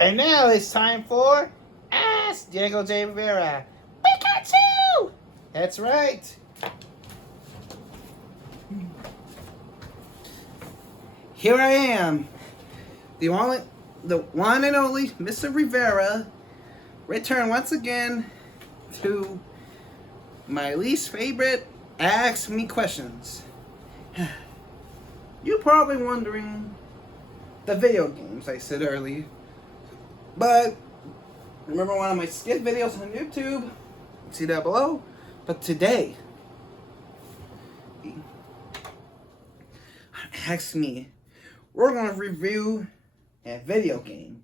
And now it's time for Ask Diego J. Rivera. Pikachu! That's right. Here I am, the one and only Mr. Rivera, return once again to my least favorite Ask Me Questions. You're probably wondering the video games I said earlier, but remember one of my skit videos on YouTube? See that below? But today, Ask Me, we're going to review a video game.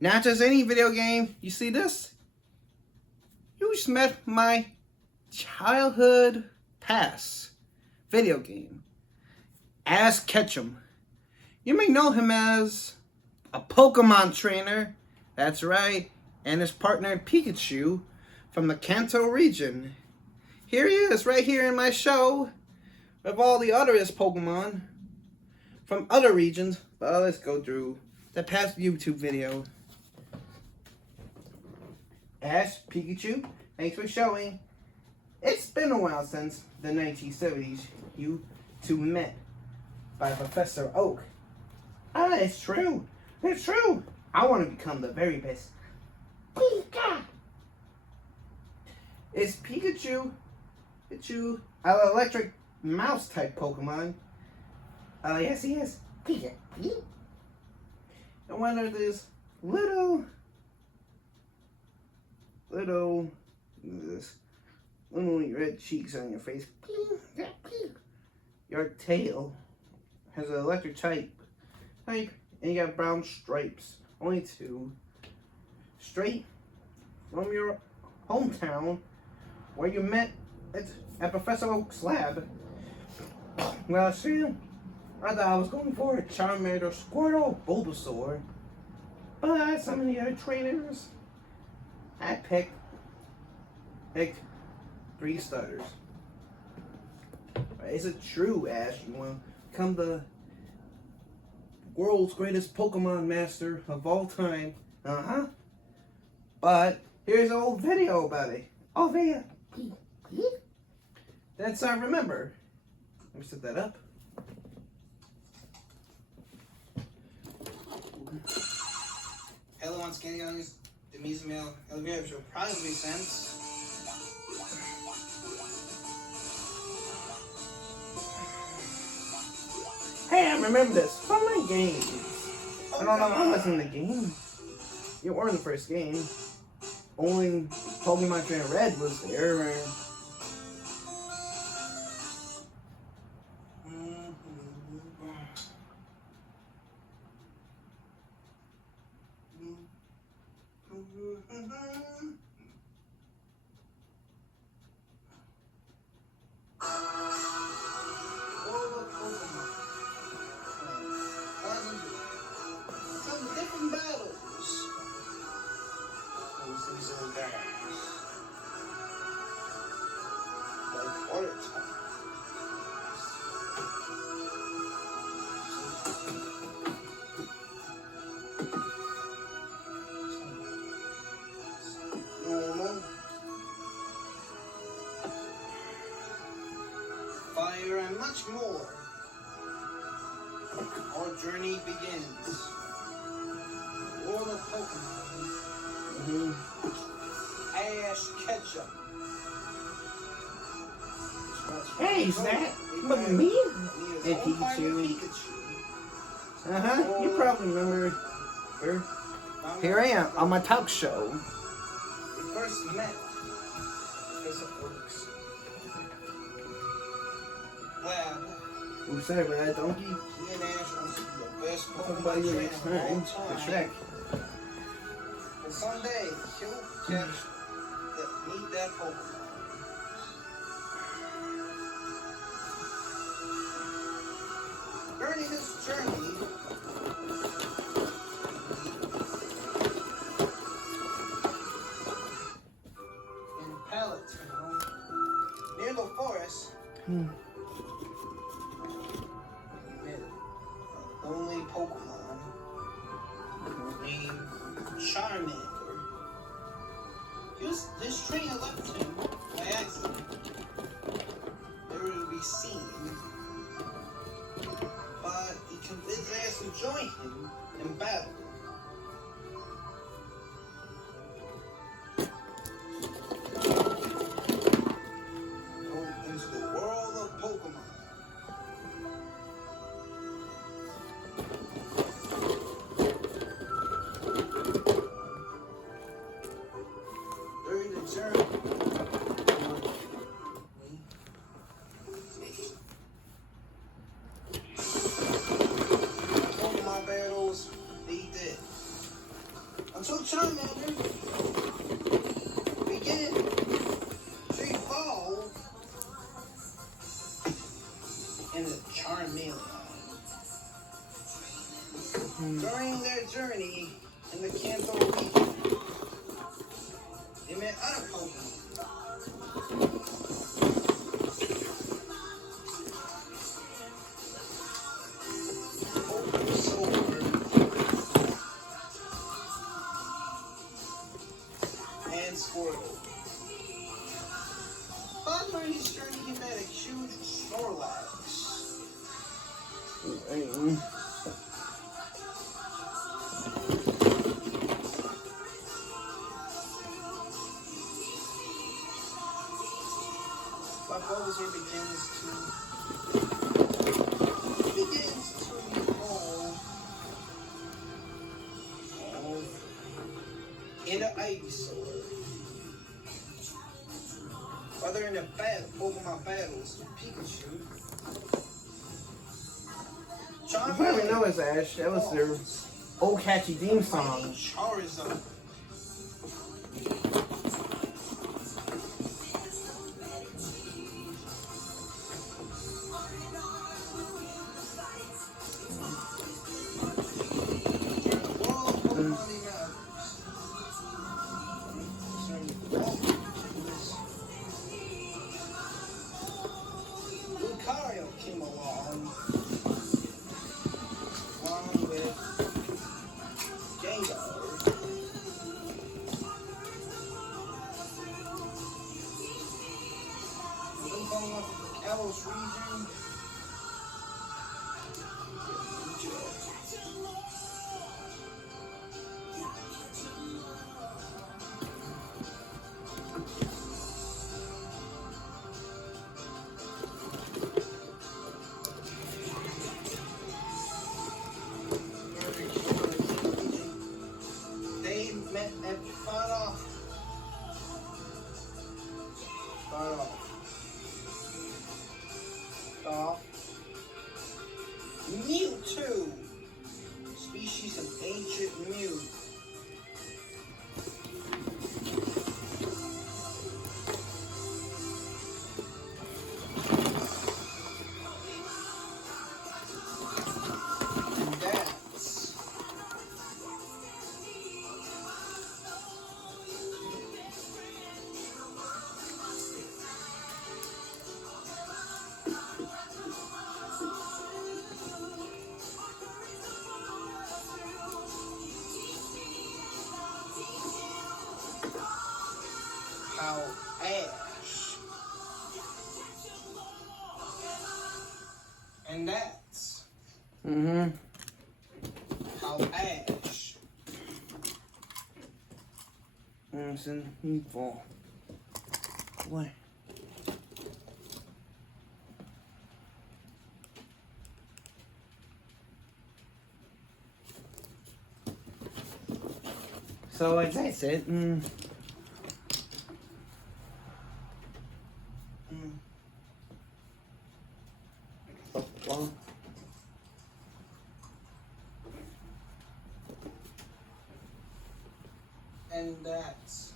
Not just any video game. You see this? You just met my childhood past video game. Ash Ketchum. You may know him as a Pokemon trainer. That's right. And his partner Pikachu from the Kanto region. Here he is, right here in my show, with all the otherest Pokemon from other regions. But let's go through the past YouTube video. Ash, Pikachu, thanks for showing. It's been a while since the 1970s you two met by Professor Oak. Ah, it's true. It's true. I want to become the very best. Pika! Is Pikachu an electric mouse type Pokemon? Oh, yes, he is. Pika. I wonder if this little red cheeks on your face. Your tail has an electric type, and you got brown stripes. Only two. Straight from your hometown, where you met at Professor Oak's lab. Well, see, I thought I was going for a Charmander, Squirtle, Bulbasaur, but some of the other trainers, I picked 3 starters. Is it true, Ash? You want to become the world's greatest Pokemon master of all time? Uh-huh. But here's an old video about it. Oh, yeah. That's I remember. Let me set that up. Hello, once again, youngest. The Mizmail Rivera show probably sense. Hey, I remember this from my games. I don't know how was in the game. You weren't in the first game. Only Pokemon Trainer Red was there. Fire and much more. Our journey begins. World of Pokemon. Ash Ketchum. Hey, is that me? And Pikachu. You probably remember. Here I am on my talk show. We first met because of Oaks. Well, I'm sorry about that, donkey. He and Ash wants to be the best Pokemon. Talk about you next time. For Shrek. But someday he'll meet that Pokemon. During his journey, in Pallet Town, near the forest, he met a lonely Pokemon named Charmander. This trainer left him by accident. Never to be seen. But he convinced his ass to join him in battle. Into the world of Pokémon. During the journey, Pokemon battles, they did. Until Charmander began to evolve in the Charmeleon. During their journey in the Kanto region, they met other Pokemon. Bulbasaur and Squirtle. But during his journey, he met a huge snorlax. But Bulbasaur begins to evolve into Ivysaur. Whether in the Pokemon battles with Pikachu, You probably know it's Ash. That was their old catchy theme song. Charizard. Lucario came along with Gengar. Then coming up from the Kalos region. They met and fought off Mewtwo, species of ancient Mew. And that's how Ash, and that's how Ash It's an evil. What? So that's it. Well, and that's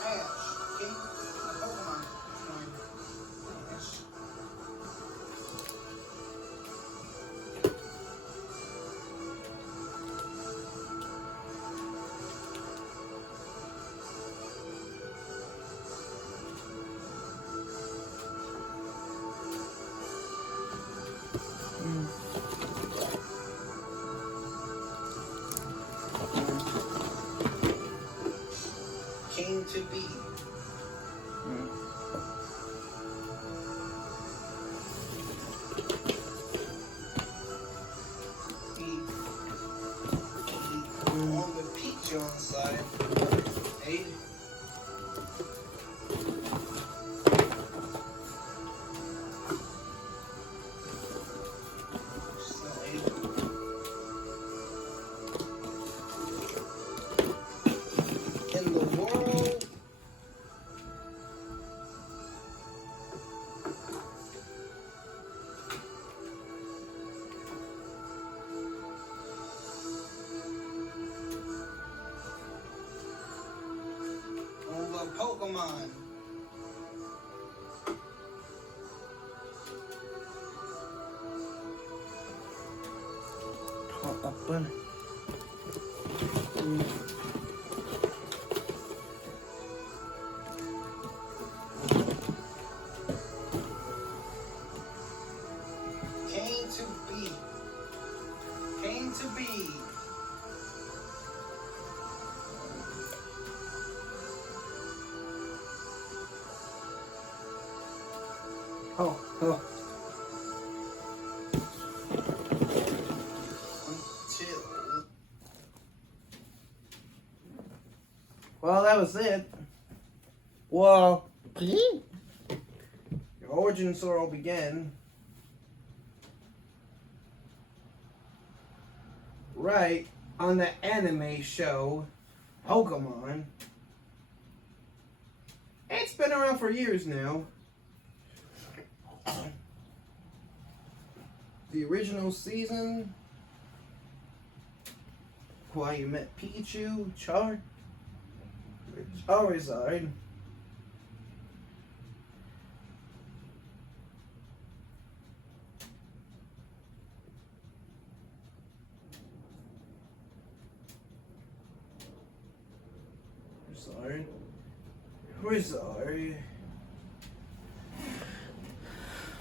Ash, okay? A Pokemon. Ash. Pokemon. Open. Came to be. Oh. Well, that was it. Well, your origin story will begin right on the anime show Pokémon. It's been around for years now. The original season, why you met Pikachu, Charizard. Charizard.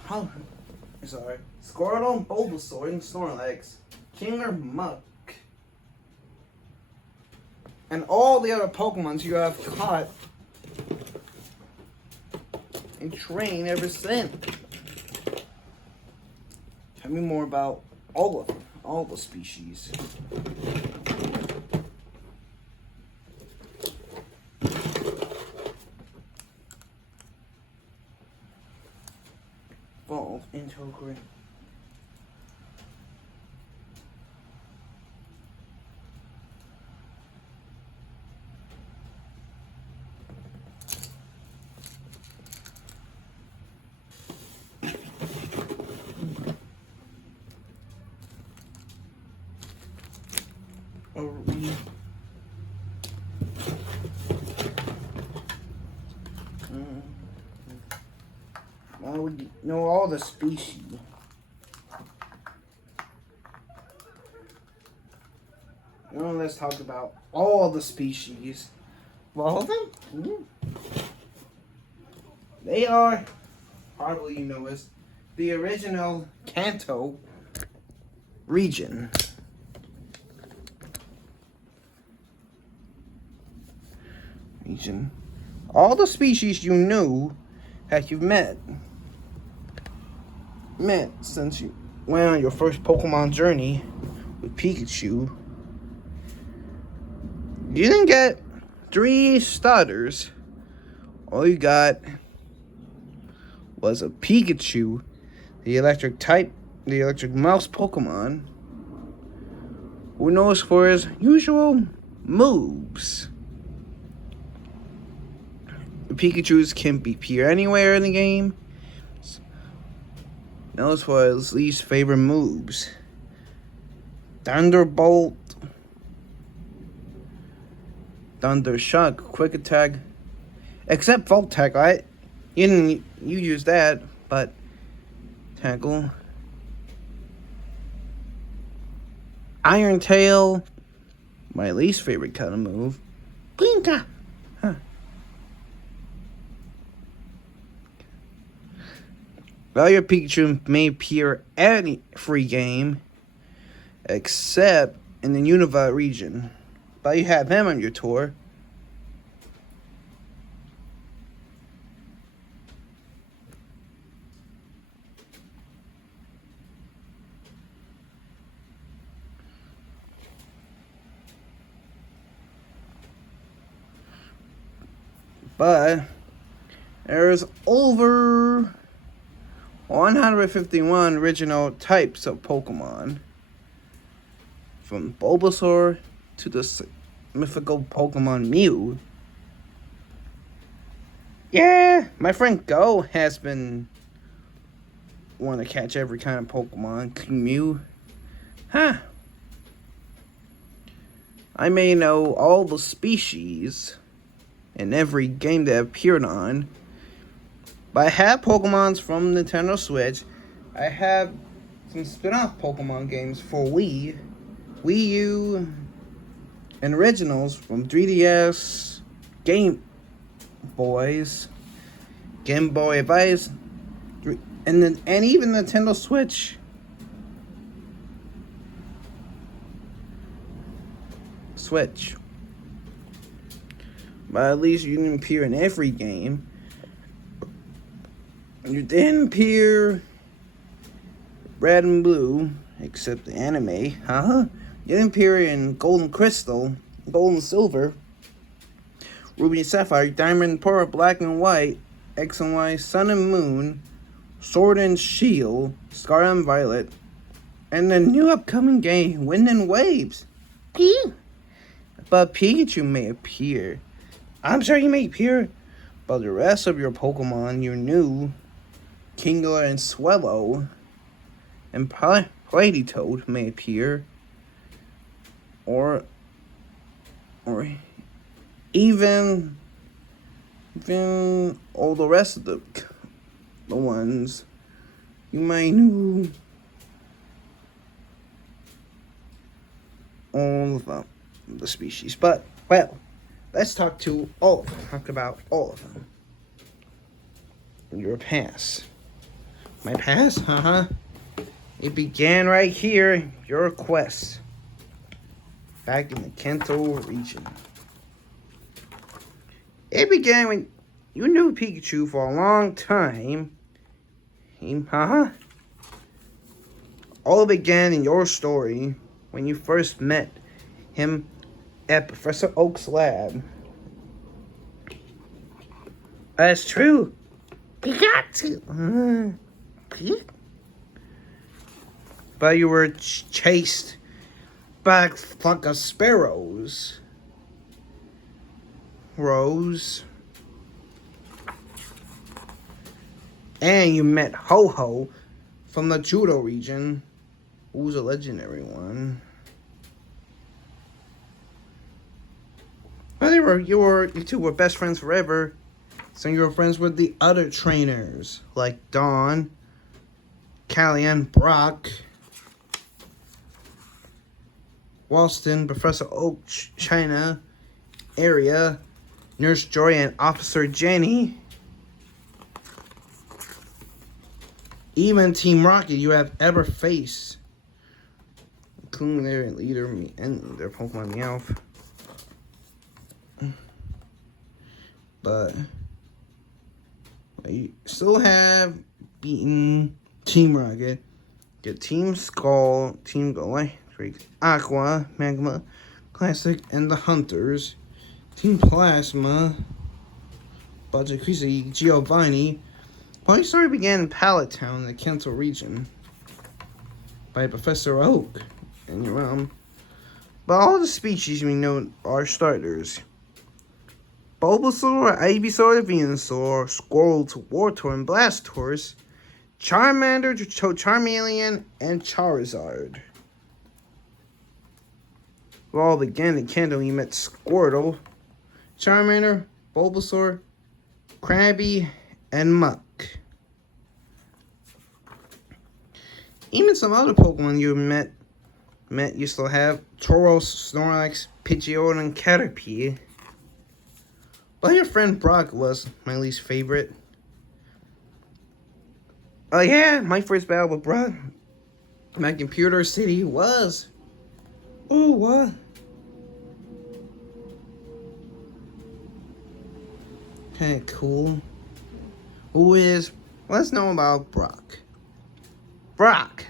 Oh, sorry. Squirtle, Bulbasaur, and Snorlax, King or Muck, and all the other Pokemons you have caught and trained ever since. Tell me more about all of them, all the species. Evolve into a great. Well, we know all the species. Now let's talk about all the species. All of them? They are, probably you know this, the original Kanto region. All the species you knew that you've met since you went on your first Pokemon journey with Pikachu. You didn't get 3 starters. All you got was a Pikachu, the electric mouse Pokemon, who knows for his usual moves. The Pikachus can appear anywhere in the game. Knows for his least favorite moves. Thunderbolt, Thunder Shock, Quick Attack, except Volt Tackle. You use that, but Tackle, Iron Tail, my least favorite kind of move. Blinka. Well, your Pikachu may appear any free game, except in the Unova region. But you have him on your tour. But there's over 151 original types of Pokemon, from Bulbasaur to the mythical Pokemon Mew. Yeah, my friend Go has been wanting to catch every kind of Pokemon, including Mew. I may know all the species, in every game that appeared on. But I have Pokemons from Nintendo Switch. I have some spin-off Pokemon games for Wii U, and originals from 3DS, Game Boys, Game Boy Advance, and even Nintendo Switch. But at least you didn't appear in every game. You didn't appear Red and Blue, except the anime, huh? You didn't appear in Gold and Crystal, Gold and Silver, Ruby and Sapphire, Diamond and Pearl, Black and White, X and Y, Sun and Moon, Sword and Shield, Scarlet and Violet, and the new upcoming game, Wind and Waves. But Pikachu may appear. I'm sure you may appear, but the rest of your Pokemon, your new Kingler and Swellow and Toad may appear, or even all the rest of the ones you might know. All of them, the species, but well, let's talk about all of them. Your past. My past? It began right here, your quest. Back in the Kanto region. It began when you knew Pikachu for a long time. All began in your story when you first met him at Professor Oak's lab. That's true. Pikachu. But you were chased by a flock of sparrows. Rose. And you met Ho-Ho from the Judo region, who's a legendary one. But you two were best friends forever. So you were friends with the other trainers, like Dawn, Callie, and Brock, Walston, Professor Oak, China, Area, Nurse Joy, and Officer Jenny. Even Team Rocket you have ever faced, including their leader and their Pokemon Meowth. But you still have beaten Team Rocket, get Team Skull, Team Electric, Aqua, Magma, Classic, and the Hunters, Team Plasma, Budget Creasy, Giovanni. Well, your story began in Pallet Town in the Kanto region by Professor Oak and your realm. But all the species we know are starters. Bulbasaur, Ivysaur, Venusaur, Squirtle, Wartorn, and Blastoise, Charmander, Charmeleon, and Charizard. We all began in Kanto when you met Squirtle, Charmander, Bulbasaur, Krabby, and Muck. Even some other Pokemon you met you still have Tauros, Snorlax, Pidgeot, and Caterpie. But your friend Brock was my least favorite. Oh yeah, my first battle with Brock, my computer city was... Oh, what? Okay, cool. Who is... Let's know about Brock. Brock,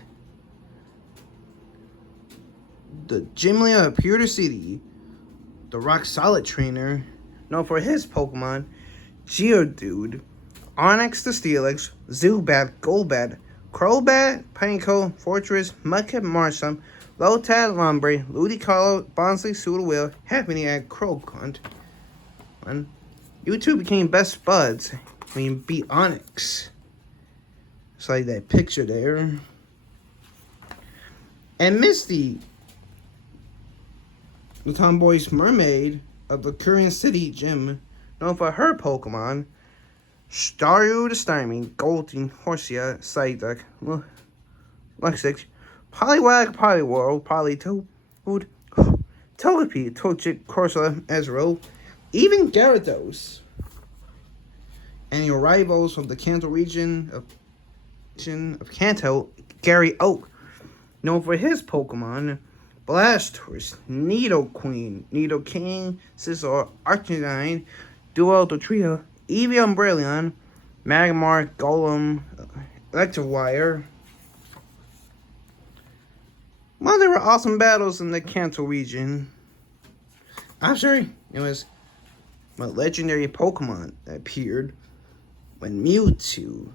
the gym leader of Pewter City, the rock solid trainer, known for his Pokemon, Geodude, Onix the Steelix, Zubat, Golbat, Crobat, Pineco, Fortress, Mudkip Marsham, Lotad, Lombre, Ludicolo, Bonsley, Sudowoodo, Happiny, and Crocunt. You two became best buds when you beat Onix. It's like that picture there. And Misty, the tomboy's mermaid of the Korean City gym, known for her Pokemon, Staryu the Starmie, Goldeen, Horsia, Psyduck, Luxix, Poliwag, Poliwhirl, Politoed, Togepi, Togetic, Corsola, Ezreal, even Gyarados. And your rivals from the Kanto region of Kanto, Gary Oak, known for his Pokemon, Blastoise, Nidoqueen, Nidoking, Scizor, Arcanine, Duo, Dotria, Eevee, Umbreon, Magmar, Golem, Electivire. Well, there were awesome battles in the Kanto region. I'm sorry, it was a legendary Pokemon that appeared when Mewtwo,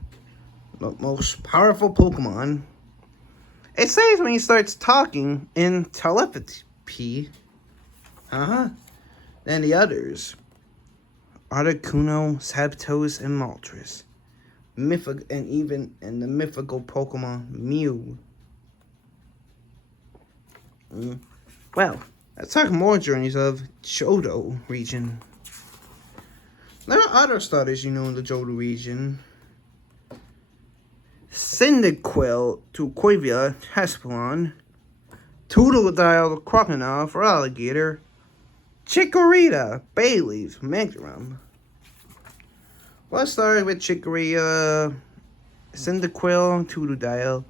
the most powerful Pokemon, it says when he starts talking in telepathy, then the others, Articuno, Zapdos, and Moltres, and the mythical Pokemon Mew. Well, let's talk more journeys of Johto region. There are other starters you know in the Johto region. Cyndaquil, Tuquavia, Hespelon, Totodile, Crocodile for Alligator, Chikorita, Bayleaf, Magnerum. Let's start with Chikorita, Cyndaquil, Totodile,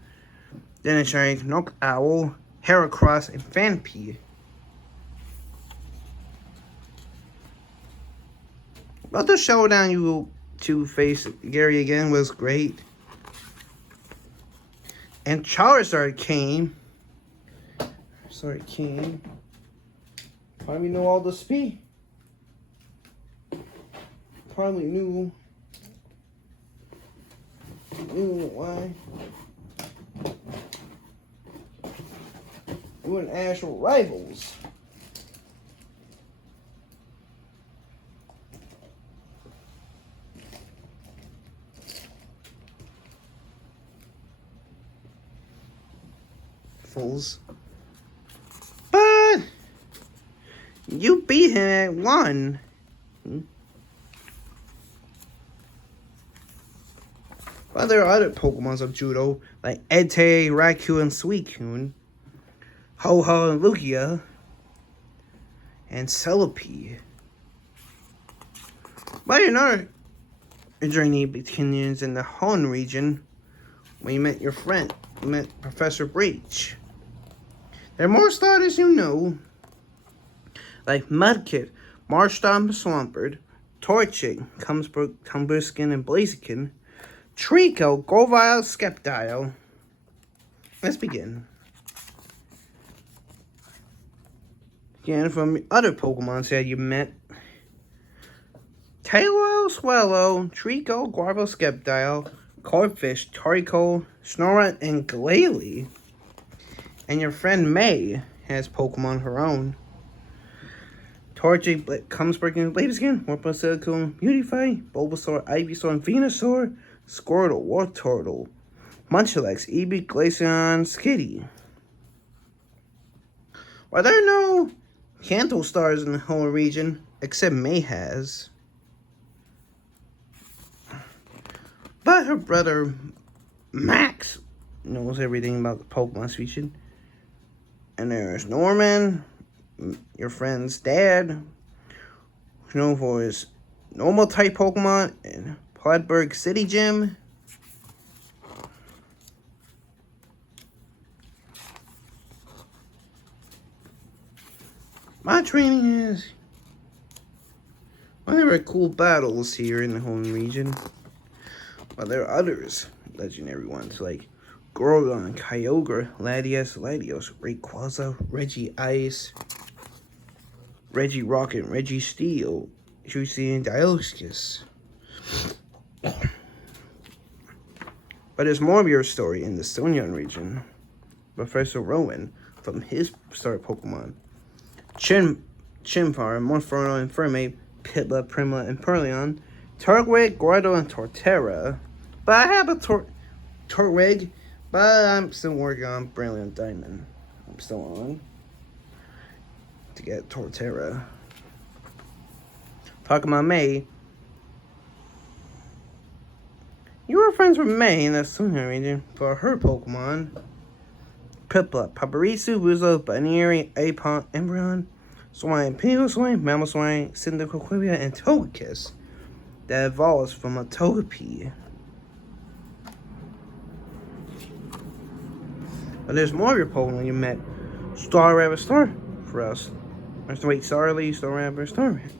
then it's like Nook Owl, Heracross, and Phanpy. But the showdown you two face Gary again was great. And Charizard came. Probably knew all the speed. Probably knew why. You and Ash were rivals. But you beat him at 1. But there are other Pokemons of Johto, like Entei, Raikou, and Suicune, Ho-Ho and Lugia, and Celebi. But another journey begins in the Hon region when you met your friend. You met Professor Breach. There are more starters you know, like Mudkip, Marshtomp, Swampert, Torchic, Cumberskin, and Blaziken, Trico, Grovyle, Skeptile. Let's begin. Again, from other Pokemon that you met, Taillow, Swallow, Trico, Grovyle, Skeptile, Corphish, Toriko, Snorunt, and Glalie. And your friend May has Pokemon her own. Torchic, Cumberskin, Blaziken, Warped, Beautify, Bulbasaur, Ivysaur, and Venusaur, Squirtle, Wartortle, Munchlax, Eevee, Glaceon, Skitty. While there are no Kanto stars in the whole region, except May has. But her brother Max knows everything about the Pokemon region. And there's Norman, your friend's dad, who's known for his normal type Pokemon in Plattsburgh City Gym. My training is, well, there are cool battles here in the home region. But there are others, legendary ones like Groudon, Kyogre, Latios, Rayquaza, Regice, Regirock, Registeel, Juicy, and Dialyscus. But there's more of your story in the Sonyan region. Professor Rowan, from his starter Pokemon, Chimfar, Monferno, and Fermate, Pitla, Primla, and Perleon, Turtwig, Gordo, and Torterra. But I have a Turtwig, but I'm still working on Brilliant Diamond. I'm still on to get Torterra. Talking about May. You were friends with May in the Swimming region for her Pokemon. Piplup, Paparisu, Buzo, Baneri, Apon, Embryon, Swine, Pingo Swine, Mammal Swine, Cyndaquil, and Togekiss that evolves from a Togepi. But there's more of your Pokemon you met. Star Rabbit, Star for us. Wait, Starly, Star Rabbit, Star Rabbit.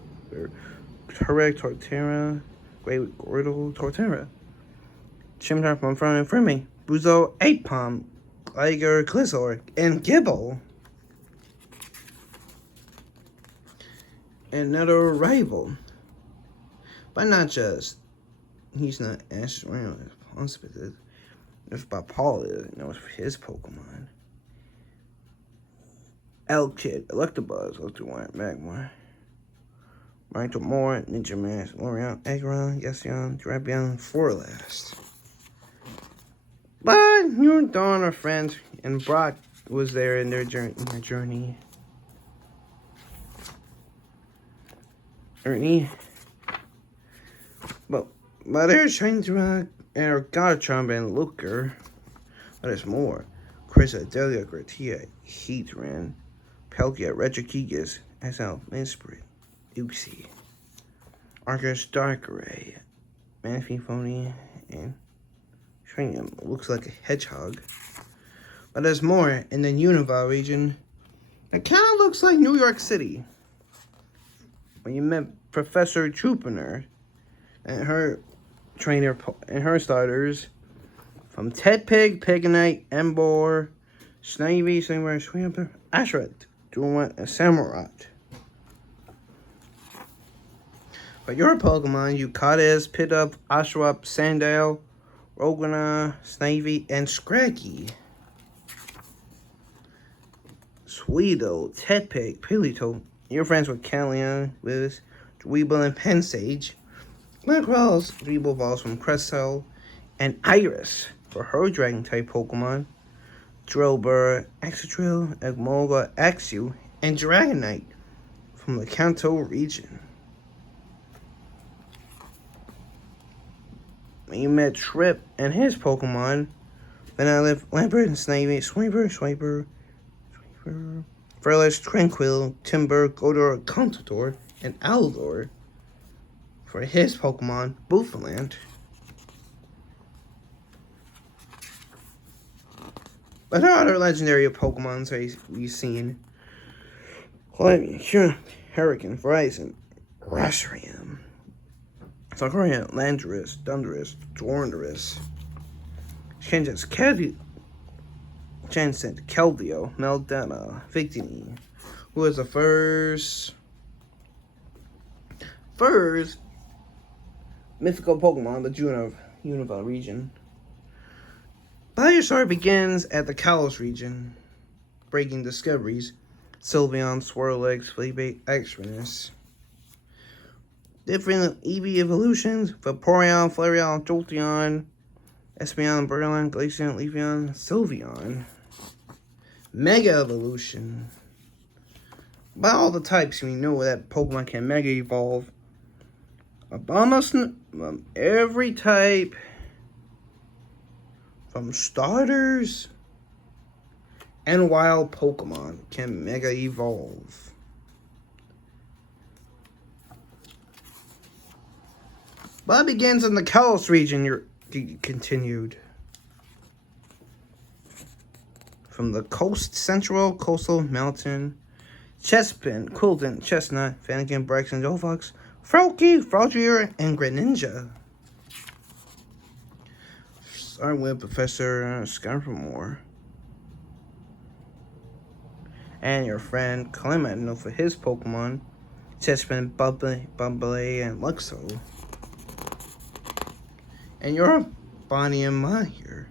Turek, Torterra, Great Gordle, Torterra. Chimchar from Frame, Buzo, Apom, Liger, Clizzor, and Gibble. Another rival. But not just. He's not Ash's responsibility. If by Paul is, knows his Pokemon. L-Kid, Electabuzz, Electawire, Magmar. Myrtle Moore, Ninja Mask, Lorian, Aggron, Yasion, Drapion, Forlast. But you and Dawn are friends, and Brock was there in their journey. Ernie. But there's Shiny Rock and Garchomp and Looker. But there's more. Chrysa, Delia, Gratia, Heatran, Palkia, Regigigas, SL, Minsprit, Uxie, Arcus, Darkrai, Manaphy, Phony, and Shinium. Looks like a hedgehog. But there's more in the Unova region. It kind of looks like New York City. When you met Professor Trupiner and her trainer and her starters from Tedpig, Pigonite, Emboar, Snivy, Swimmer, Ashrat, Dumat, and Samurott. But your Pokemon, you caught as Pidove, Oshawott, Sandile, Rogana, Snivy, and Scraggy. Sweeto, Tedpig, Pilito. You're friends with Callion, Wiz, Dweeble, and Pensage. Blackwell's Dweeble evolves from Cressel, and Iris for her Dragon-type Pokemon. Drillbur, Exetril, Egmoga, Axew, and Dragonite from the Kanto region. When you met Trip and his Pokemon, Vanillif, Lambert, and Snivy, Swiper, Furless, Tranquil, Timber, Godor, Contador, and Aldor for his Pokemon, Bouffalant. But there are other legendary Pokemons we've seen. Hurricane, Verizon, Reshiram, Sakura, Landorus, Dundurus, Dorndurus, Chansent, Keldeo, Meldana, Victini, who was the first mythical Pokemon in the Unova region. Biosaur begins at the Kalos region, breaking discoveries, Sylveon, Swirlix, Fleabait, Extranus. Different EV evolutions, Vaporeon, Flareon, Jolteon, Espeon, Berlin, Glaceon, Leafeon, Sylveon. Mega evolution. By all the types, we know that Pokemon can Mega evolve. Almost every type, from starters and wild Pokemon, can Mega evolve. But it begins in the Kalos region, continued. From the Central Coastal Mountain, Chespin, Quilton, Chestnut, Fennekin, Braxton, Jolfox, Froakie, Froggier, and Greninja. Start with Professor Scarfamore. And your friend Clement, for his Pokemon, Chespin, Bumblebee, and Luxo. And you're Bonnie and Mahir.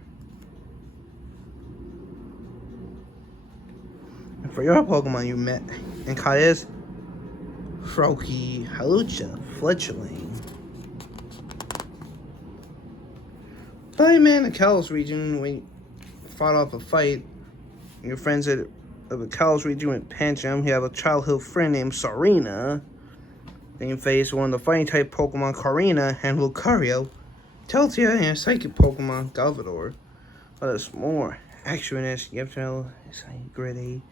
And for your Pokemon you met and caught is Froakie, Halucha, Fletchling. By man in the Kalos region, we fought off a fight. Your friends at the Kalos region went Pancham. You have a childhood friend named Sarina. Then you face one of the fighting type Pokemon Karina and Lucario, Teltia, and Psychic Pokemon Galvador. But there's more action in this. Yeptel is gritty.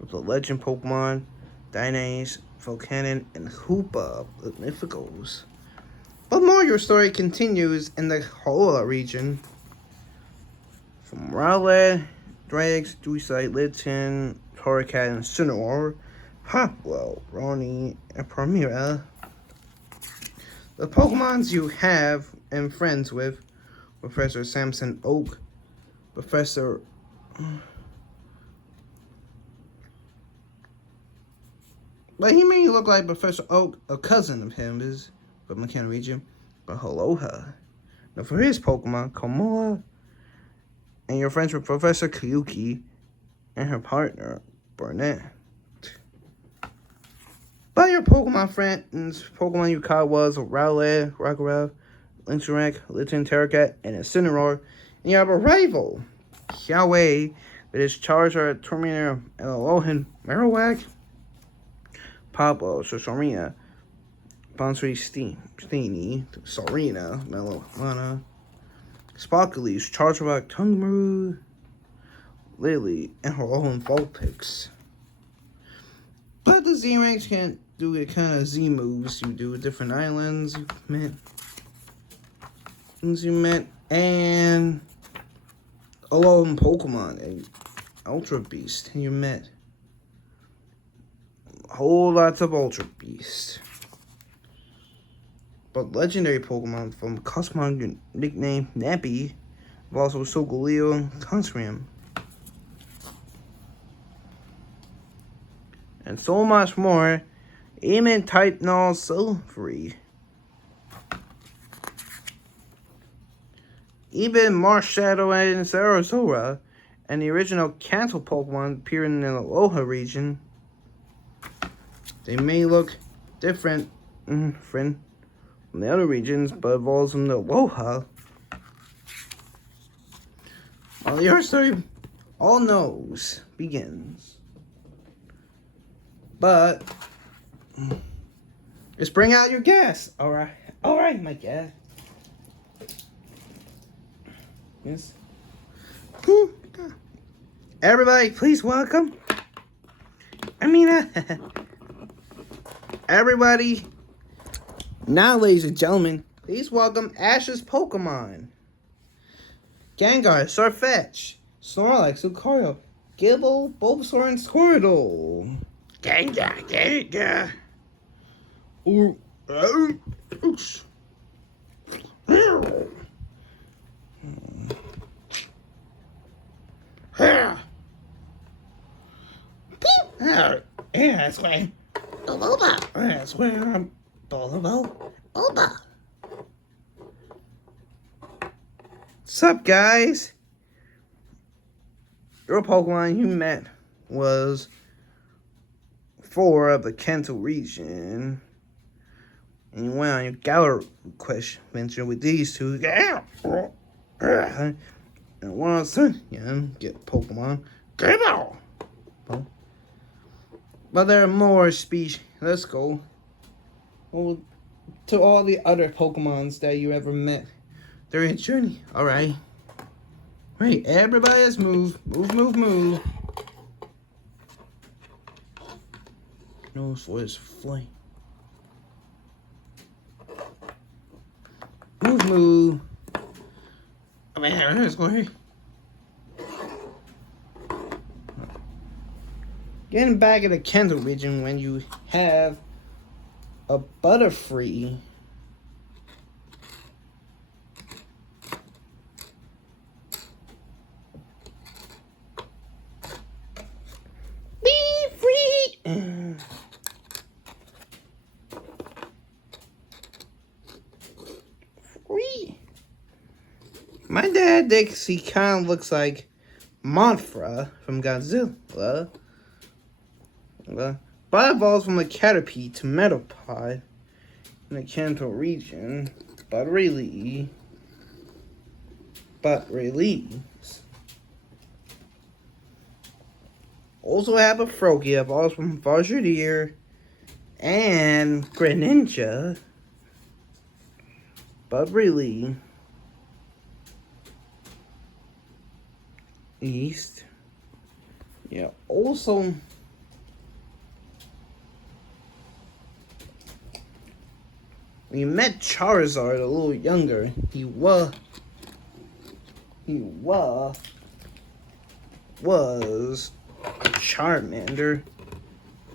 With the legend Pokemon, Dynaze, Volcanon, and Hoopa, the Mythicals. But more your story continues in the Hola region. From Rowlet, Drax, Duisite, Litten, Torracat, and Cineroar, Hopwell, Ronnie, and Primera. The Pokemons you have and friends with Professor Samson Oak, Professor but he may look like Professor Oak, a cousin of him is from the Canada region, but Aloha. Now for his Pokemon, Komoa, and your friends with Professor Kyuki and her partner, Burnett. But your Pokemon friends, Pokemon you caught was Rowlet, Rockruff, Linksack, Litten, Terracat, and Incineroar. And you have a rival, Yahweh, with his Charizard, Tormentor, and Alolan Marowak, Pablo, Sorina, Bonsui, Steenie, Serena, Melana, Sparkleys, Charizard, Tunguru, Lily, and her own Vulpix. But the Z-Ranks can't do the kind of Z moves you do with different islands you met, and alone Pokemon and Ultra Beast you met. Whole lots of Ultra Beast. But legendary Pokemon from Cosmog nickname Nappy, but also Solgaleo, Consrium. And so much more. Even type null Silvery. Even Marshadow and Sarasora and the original Kanto Pokemon appearing in the Aloha region. They may look different from the other regions, but evolves from the Aloha. While your story all knows begins. But let's bring out your guests. Alright, my guest. Yes. Everybody, please welcome. Everybody. Now, ladies and gentlemen, please welcome Ash's Pokemon. Gengar, Sarfetch, Snorlax, Lucario, Gibble, Bulbasaur, and Squirtle. Gengar. Oops. Yeah, that's why. That's where I'm. Bulba. What's up, guys? Your Pokemon you met was 4 of the Kanto region. And you went on your Galar quest venture with these 2. And one of a sudden, get Pokemon. Get out! But there are more species. Let's go. Well, to all the other Pokemons that you ever met during your journey. Alright. Right, everybody let's move. Move. Nose for his flight. Move. Oh man, let's go here. Getting back at the Kanto region when you have a Butterfree. Be free. Free. My dad thinks he kind of looks like Mothra from Godzilla. But evolves from a Caterpie to Metapod in the Kanto region, but really. Also have a Froakie, evolves from Vajradeer and Greninja. But really, East. Yeah, also we met Charizard a little younger. He was Charmander,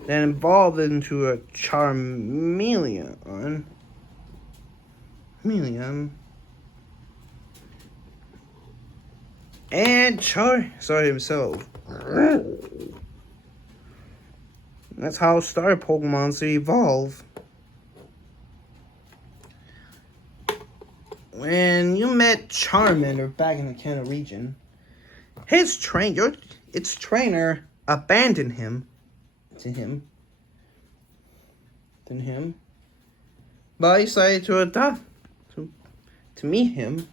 then evolved into a Charmeleon. And Charizard himself. That's how Star Pokemon to evolve. When you met Charmander back in the Kanto region, its trainer abandoned him to him. But I decided to adopt to meet him.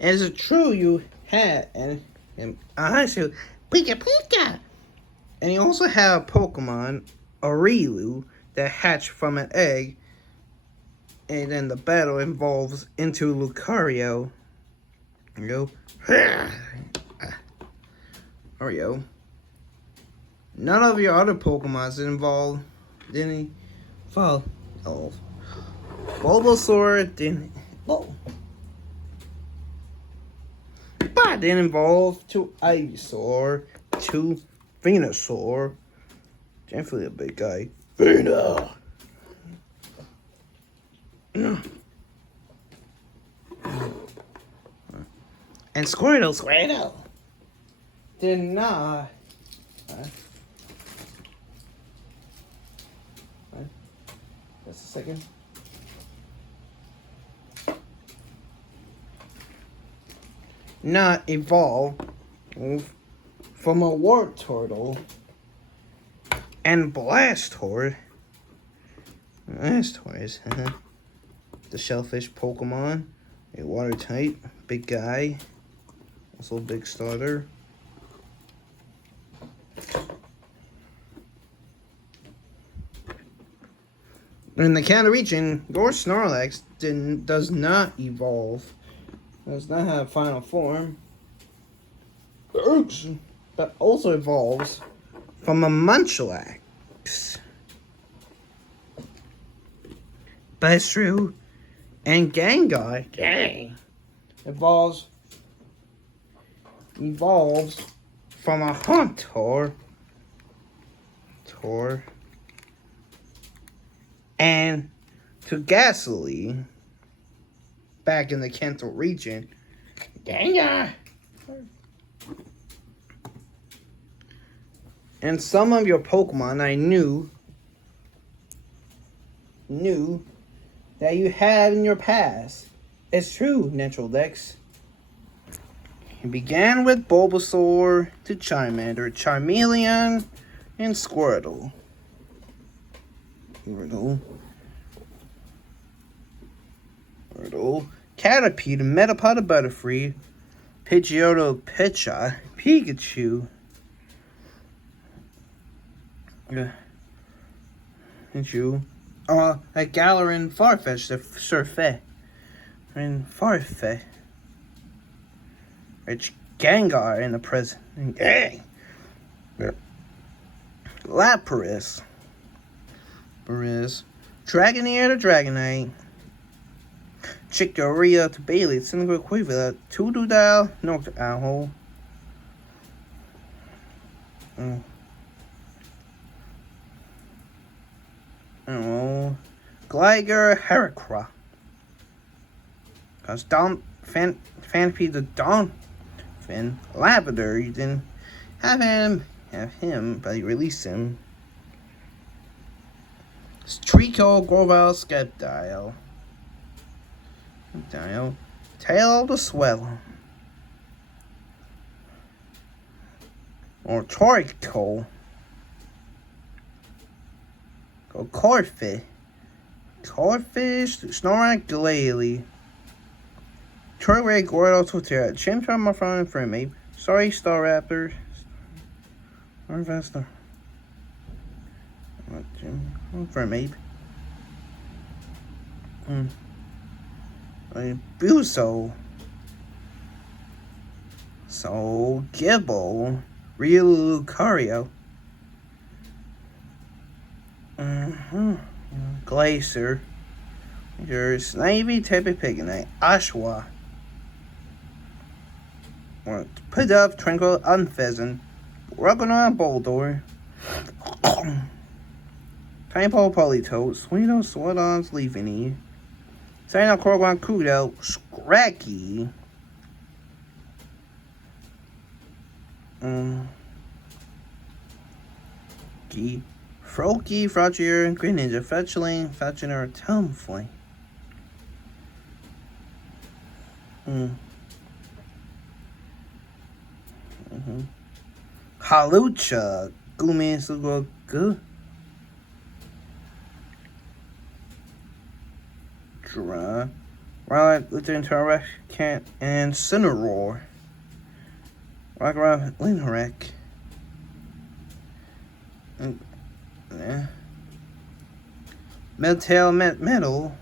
Is it true you had him? I said, Pika. And he also had a Pokemon, a Riolu, that hatched from an egg. And then the battle evolves into Lucario. Oreo. None of your other Pokemons didn't evolve. Oh. Bulbasaur didn't. Oh. But didn't evolve to Ivysaur, to Venusaur. Definitely a big guy. Vena. And Squirtle did not. Just a second. Not evolve from a Warp Turtle and Blastoise. Blastoise, the shellfish Pokemon, a water type, big guy, also big starter. In the Kanto region, your Snorlax does not evolve. Does not have final form. But also evolves from a Munchlax. But it's true. And Gengar evolves from a Haunter. And to Gasoline, back in the Kanto region. Gengar! And some of your Pokemon I knew that you had in your past. It's true, Natural Dex. It began with Bulbasaur to Charmander, Charmeleon, and Squirtle. Caterpie, Metapod, Butterfree, Pidgeotto, Pikachu, a Galarin, Farfetch, the Surfet, and Farfetch, it's Gengar in the present, Lapras, Dragonair to Dragonite, Chikorita to Bailey, Cynical Quiver, Toodoodle, Noctowl, Gligar, Heracross. Cause Fanpy the Donphin, Lavender, you didn't have him, but you released him. Trico, Grovyle, Sceptile. Tail the Swell. Or Torkoal. Corfish, Snorlax, Glalie, Troy Gordo Twitter. James from my phone for me. Sorry, Star Raptor. Or Vesta. What, Jim? For me. Buso. So Gibble. Real Lucario. Glacier. There's Navy, Tepe Pignite, Ashwa. Put up, Tranquil, Unpheasant, Ruggernaut, Boldor, Typo, Politoad, Sweeto, Swordons, Leafany, Sino, Corgon, Kudo, Scracky, Froakie, Froggier, Green Ninja, Fetchling, Fetchiner, Talonflame. Halucha, Gumi, Sugoku, Dra, Rowlet, Lieutenant Tarek, Cat, and Cineroar. Rockruff, Linharek. Metal, Metal.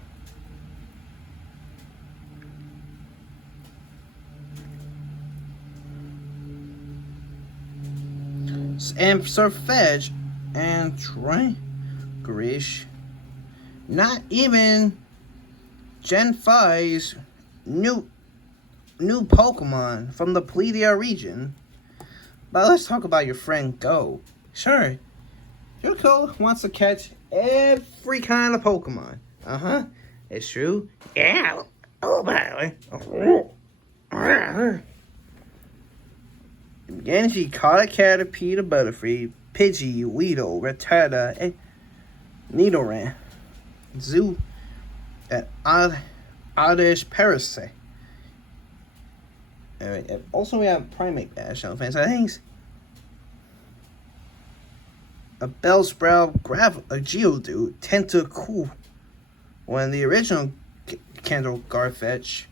And Surfetch and Grish. Not even Gen 5's new Pokemon from the Pledia region. But let's talk about your friend Go. Sure, Yurko wants to catch every kind of Pokemon. It's true. Yeah. Oh, by the way. Genji caught a Caterpie, a Butterfree, Pidgey, Weedle, Rattata, and Nidoran. Zoo at Oddish Parasite. Alright, also we have Primate Bash fans. I think a Bellsprout, a Geodude, Tentacool, one of the original Candle Garfetch,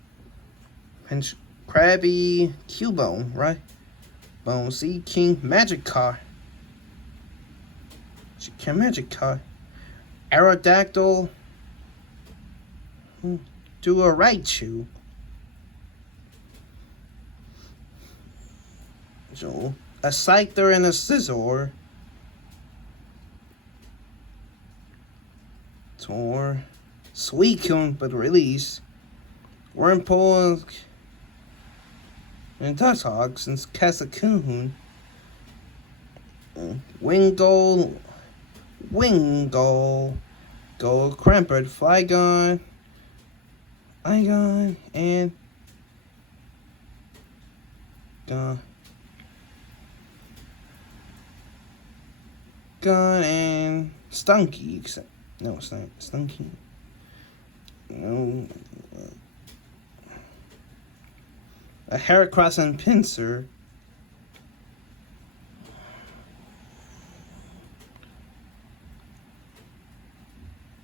and Krabby, Cubone, right? Bone Sea King, Magikarp, Aerodactyl, do a Raichu. So, a Scyther and a Scizor. Tor, Suicune, but release. Wurmple and Dustox and Cascoon. Wingull, Gold, Crampert, Flygon, Igon, and Gun and Stunky. Except, no, it's not Stunky. No. A Heracross and Pinsir.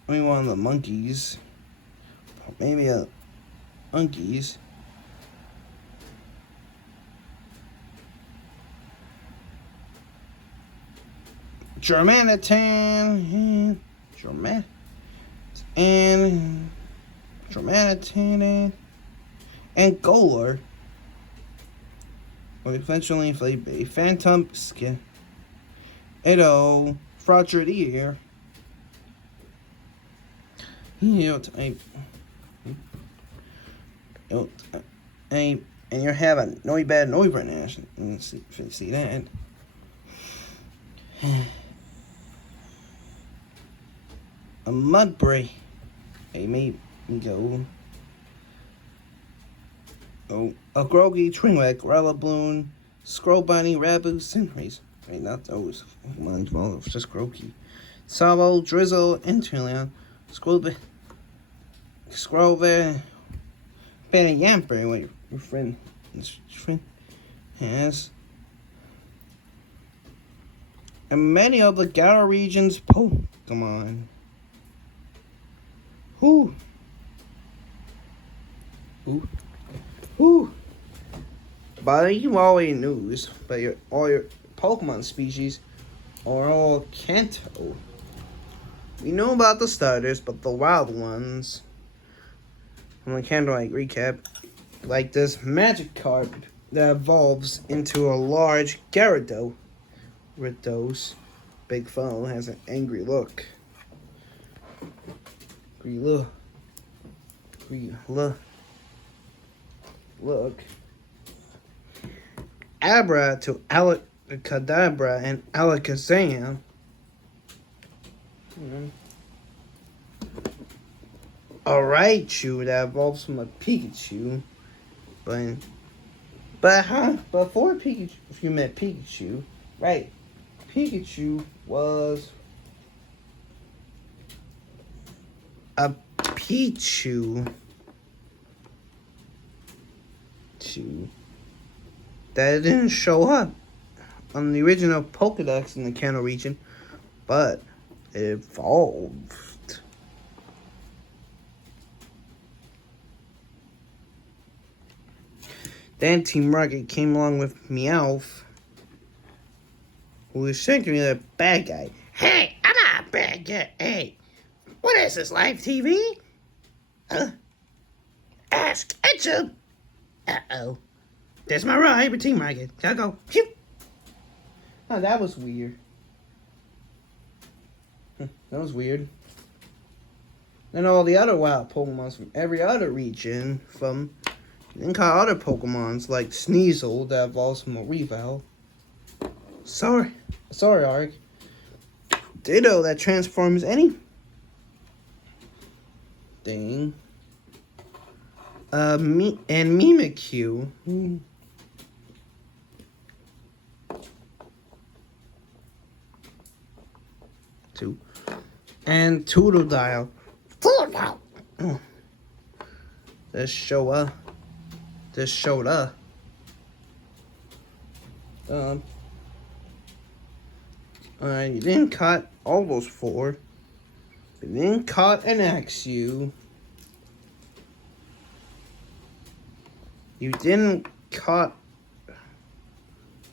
Maybe one of the monkeys. Maybe a monkeys. Germanitan and Golar. Will eventually inflate a Phantom Skin. Edo, Frogger and you have a Noibad. Let's see that. A Mudbray. Hey, maybe go. Oh, a Groggy, Trinwag, Rallabloon, Scroll Bunny, Rabu, Cinderace. Wait, not those. Mine's well, just Groggy. Sabo, Drizzle, Inteleon, Scrollbear, Benny Yamper, what your friend has. And many of the Galar region's Pokemon. Who? Whew. But you already knew this, but all your Pokemon species are all Kanto. We know about the starters, but the wild ones, from the Kanto like recap, like this Magikarp that evolves into a large Gyarados. Gyarados, big foe, has an angry look. Look. Abra to Alakadabra and Alakazam. A Raichu that evolves from a Pikachu. But before Pikachu, if you met Pikachu, right? Pikachu was a Pichu. That didn't show up on the original Pokedex in the Kanto region, but it evolved. Then Team Rocket came along with Meowth, who was essentially a bad guy. Hey, I'm not a bad guy. Hey, what is this, live TV? Ask Etcha. Uh-oh. There's my ride with Team Rocket. Gotta go. Phew. Oh, that was weird. That was weird. Then all the other wild Pokemons from every other region, then caught other Pokemons like Sneasel that evolves from a Rivera. Sorry, Ark. Ditto that transforms any thing. And Mimikyu. And Toodle-Dial. This showed up. You didn't cut all those four. You didn't cut an Axew. You didn't cut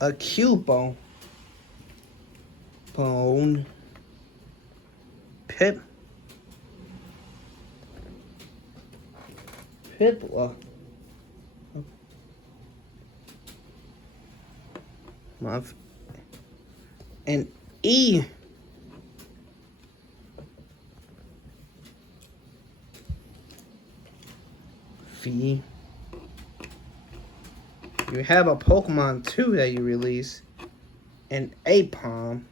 a Cubone. Piplup. And E. V. You have a Pokemon 2 that you release. And Apom.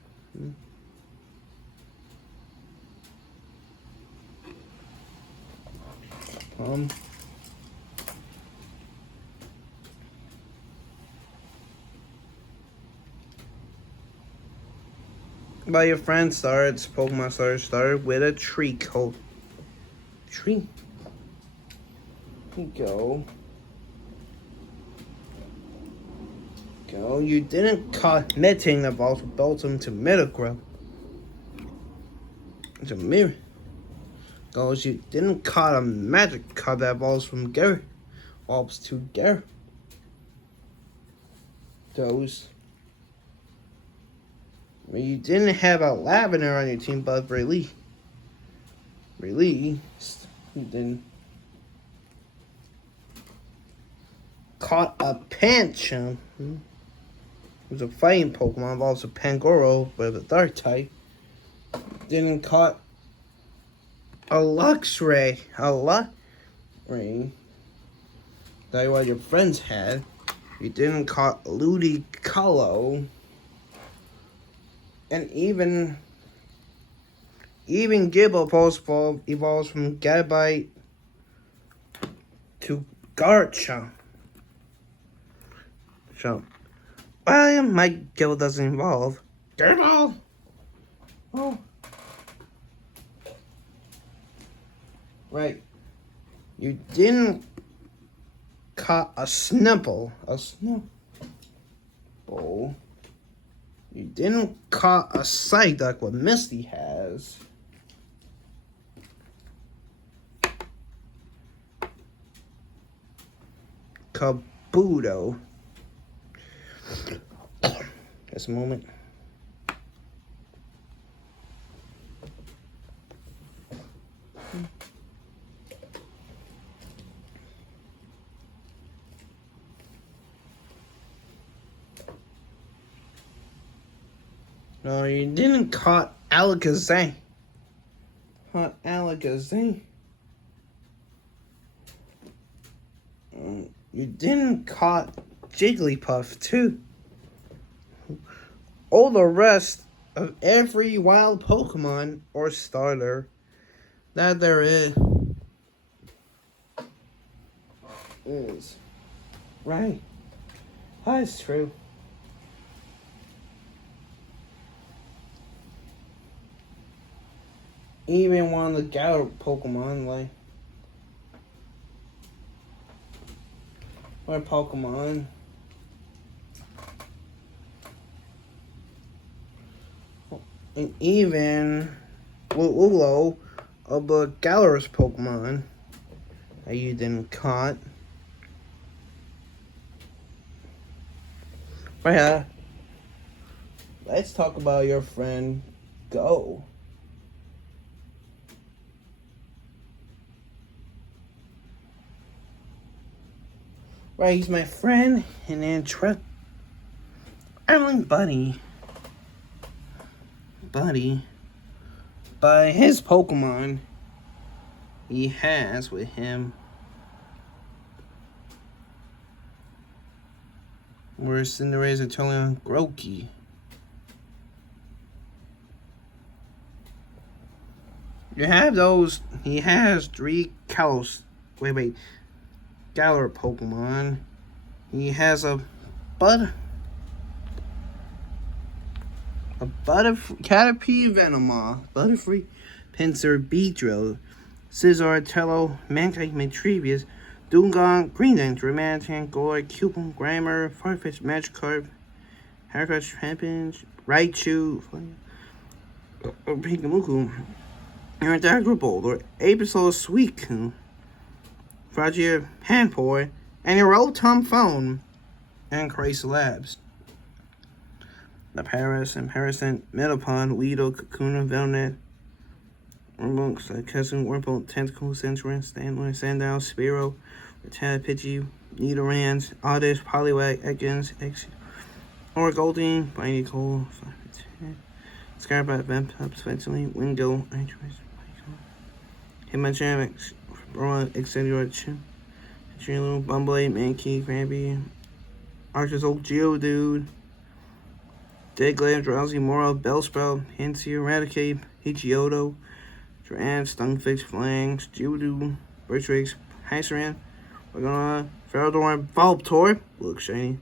But your friend Pokemon started with a tree coat. Tree. Go. You didn't cut Meting the balls with Bolton to Metagrow. It's a mirror. Goes, you didn't cut a magic cut that balls from Gary. Ops to Gary. Goes. You didn't have a Lavender on your team, but released. You didn't. Caught a Pancham. It was a fighting Pokemon, involves a Pangoro with a dark type. Didn't caught a Luxray. That what your friends had. You didn't caught Ludicolo. And even Gibble evolves from Gabite to Garchomp. Well, my Gibble doesn't evolve. Gibble! Oh. Right. You didn't cut a Snipple. You didn't cut a Psyduck, what Misty has. Kabuto. Just a moment. No, you didn't caught Alakazam. Caught Alakazam. You didn't caught Jigglypuff too. All the rest of every wild Pokemon or starter that there is right. That's true. Even one of the Galar Pokemon, like or Pokemon. And even Ulo of the Galar's Pokemon that you didn't caught. But yeah, let's talk about your friend Go. Right, he's my friend and interest. I'm like Buddy. But his Pokemon he has with him were Cinderace, Atelian, Grookey. You have those. He has 3 Galar Pokemon. He has a Caterpie Venomoth, Butterfree, Pinsir, Beedrill, Scizor, Tello, Mankite, Metrivius, Dugong, Greedent, Romantan, Gore, Cupid, Grammar, Farfetch, Magikarp, Haircut, Champions, Raichu, Pikamuku, Aerodactyl Boulder, Abyssal, Suicune, Fragier, Panpour, and your old Tom Phone, and Crazy Labs. The Paris and Parascent, Metapod, Weedle, Kakuna, Velnet, Wormbolt, Cousin, Wormbolt, Tentacle, Centurin, Stanley, Sandile, Spearow, Rattata, Pidgey, Nidorans, Oddish, Poliwag, Ekans, Golding, Binding Coal, Scarbat, Vampup, Spencerly, Wingo, Hitmonchan, Broad, Excentric, Chilo, Bumblade, Mankey, Gramby, Archer's Old Geodude, Diglett, Drowsy, Mora, Bellsprout, Hansi, Eradicate, Pidgeotto, Duran, Stunfisk, Flangs, Geodude, Birchrakes, Hyceran, Wagona, Feraldor, Volptor, looks shiny,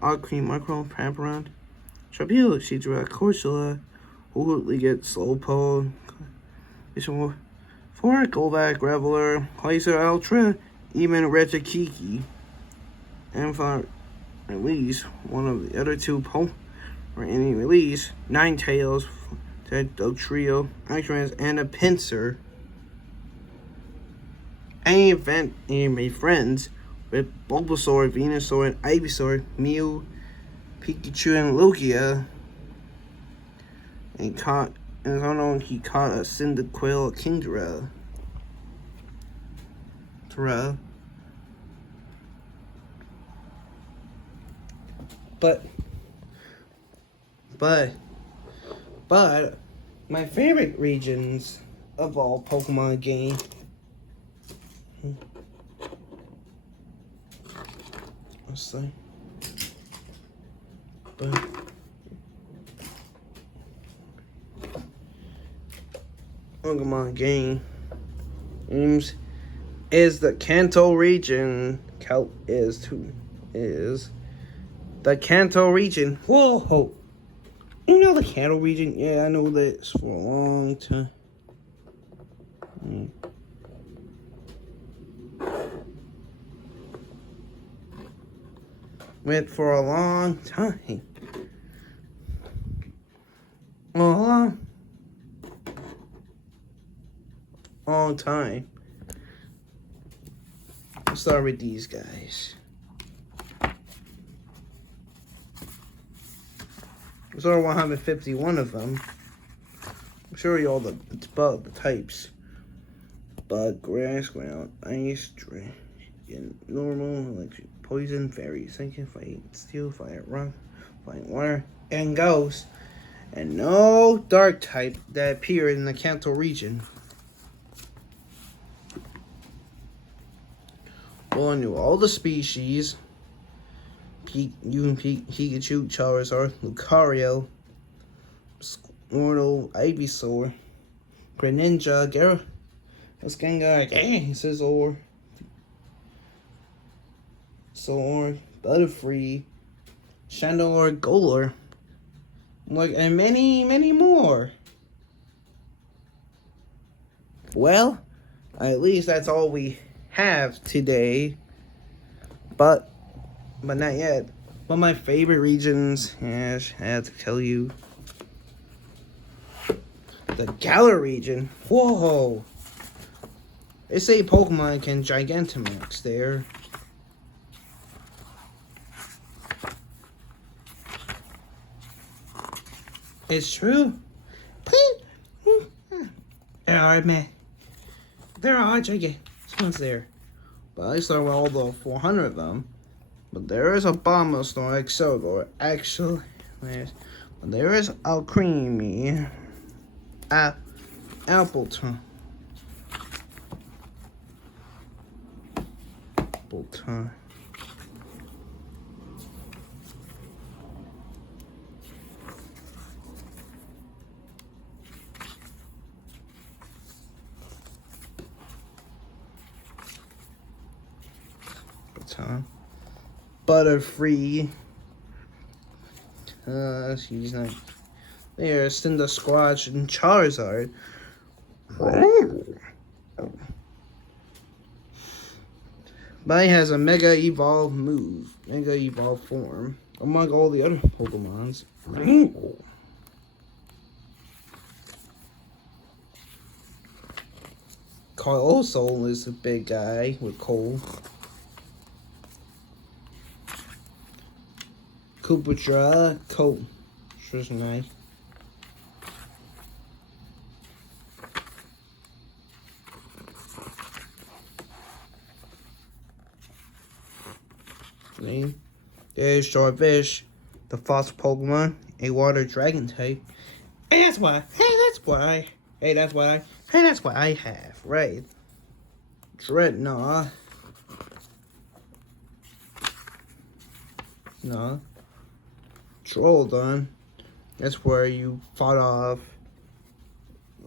Oddcream, Micro, Pamperon, Trapule, Seadra, Corsola, Hootliget, Slowpoke, Bishop, Fork, Golvac, Graveler, Glacier, Ultra, even Retakiki, and for release, one of the other 2 or any release, Ninetales, Dog Trio, Ictrans, and a Pinsir. Any event in my friends with Bulbasaur, Venusaur, Ivysaur, Mew, Pikachu, and Lugia. And I don't know, he caught a Cyndaquil, Kingdra. But my favorite regions of all Pokemon game let's see. But Pokemon games is the Kanto region. Is the Kanto region. Whoa! You know the Kanto region? Yeah, I know this for a long time. Went for a long time. Long time. Let's start with these guys. There's over 151 of them. I'm sure you all the types. Bug, grass, ground, ice, dragon, normal, electric, poison, fairy, sinking, fight, steel, fire, rock, flying water, and ghost. And no dark type that appear in the Kanto region. Well, I knew all the species. Pikachu, Charizard, Lucario, Squirtle, Ivysaur, Greninja, Gengar, Scizor, Butterfree, Chandelure, Golor, and many, many more. Well, at least that's all we have today. But not yet. One of my favorite regions, I have to tell you, the Galar region. Whoa! They say Pokemon can Gigantamax there. It's true. There are Gigantamax there. But I start with all the 400 of them. But there is a bulbasaur, Excelgor, actually. There is a creamy Appleton. Butterfree. She's not. There's Cinder Squatch and Charizard. But he has a Mega Evolve form among all the other Pokemons. Carlosol is a big guy with coal. Cupidra, coat. She's nice. There's Starfish, the fossil Pokemon, a water dragon type. Hey, that's why I have, right? Dreadnought. No. Troldon. That's where you fought off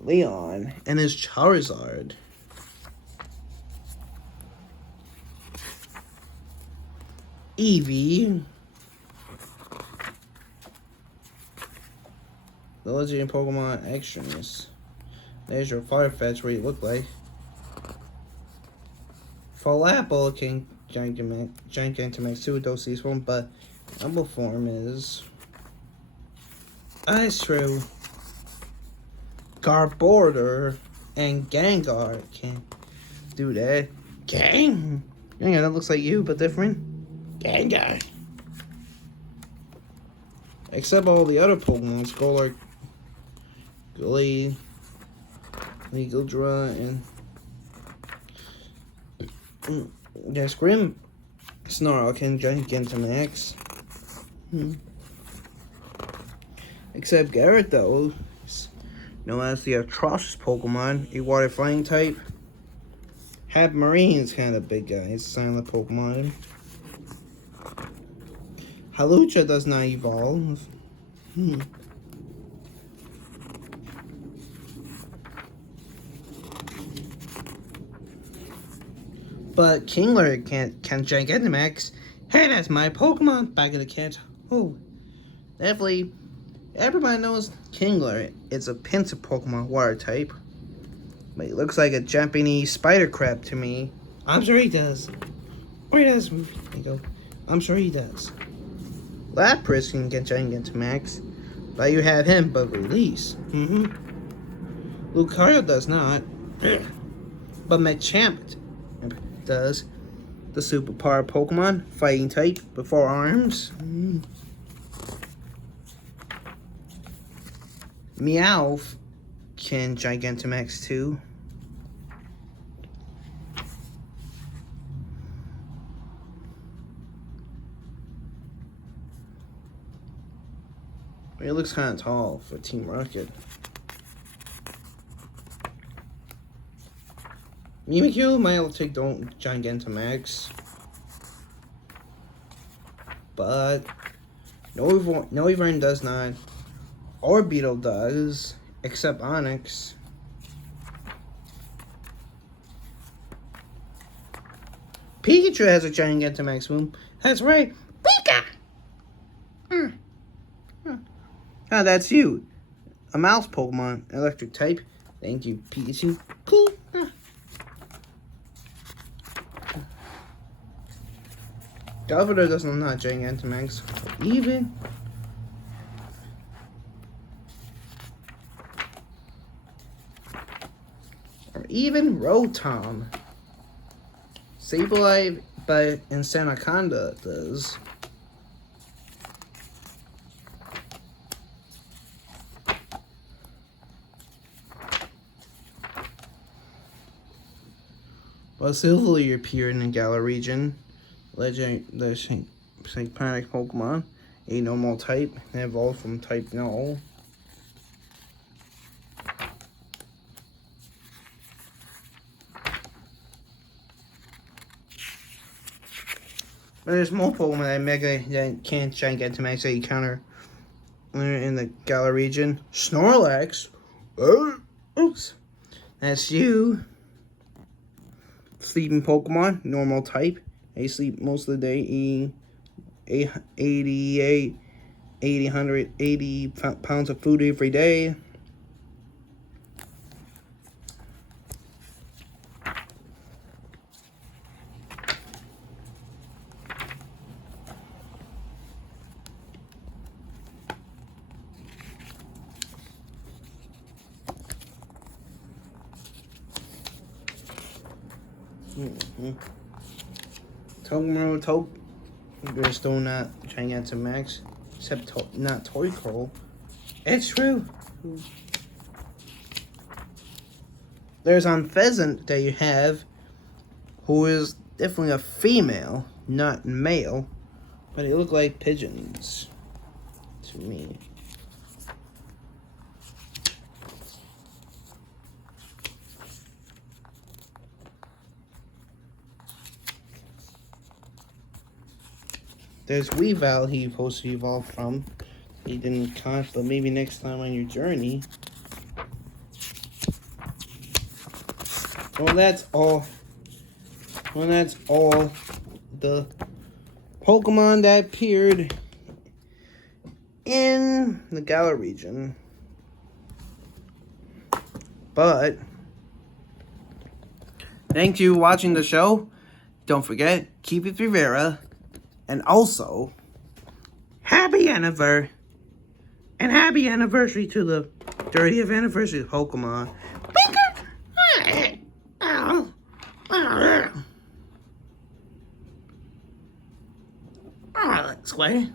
Leon and his Charizard. Eevee. The legendary Pokemon Extremis. There's your Farfetch, what you look like. Falapple can Gigantamax Pseudosis form, but number form is. That's true. Garbodor and Gengar can do that. Gengar, that looks like you, but different. Gengar. Except all the other Pokemon, Skolor, Gildra, and Grim Snarl can Gigantamax. Except Garrett, though, known as the atrocious Pokemon, a water flying type. Marine's kind of big guy, it's a silent Pokemon. Halucha does not evolve. But Kingler can Gigantamax. Hey, that's my Pokemon. Back in the cat. Oh, definitely. Everybody knows Kingler. It's a Pinsir Pokemon, water type. But he looks like a Japanese spider crab to me. I'm sure he does. Or he does. There you go. I'm sure he does. Lapras can get Gigantamax. But you have him, but release. Lucario does not. But Machamp does. The superpower Pokemon, fighting type, with 4 arms. Meowth can Gigantamax too. It looks kind of tall for Team Rocket. Mimikyu might take Gigantamax. But Noivern does not. Orbeetle does. Except Onyx. Pikachu has a Gigantamax move. That's right. Pika! Ah, that's you. A mouse Pokemon. Electric type. Thank you, Pikachu. Galvador doesn't have Gigantamax. Even Rotom. Sableye, but in Sandaconda does. But Silvally appeared in the Galar region. The Psychic Pokemon, a normal type, and evolved from type Null. But there's more Pokemon that can't Gigantamax that you counter in the Galar region. Snorlax. Oops. That's you. Sleeping Pokemon, normal type. They sleep most of the day, 80 pounds of food every day. Togedemaru, they're still not Gigantamax, except not Toycrow. It's true. There's Pheasant that you have, who is definitely a female, not male, but they look like pigeons to me. There's Weavile he's supposed to evolve from. He didn't catch, but maybe next time on your journey. Well, that's all. Well, that's all the Pokemon that appeared in the Galar region. But thank you for watching the show. Don't forget, keep it Rivera. And also, happy anniversary to the 30th anniversary of Pokemon. Square.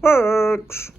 Works.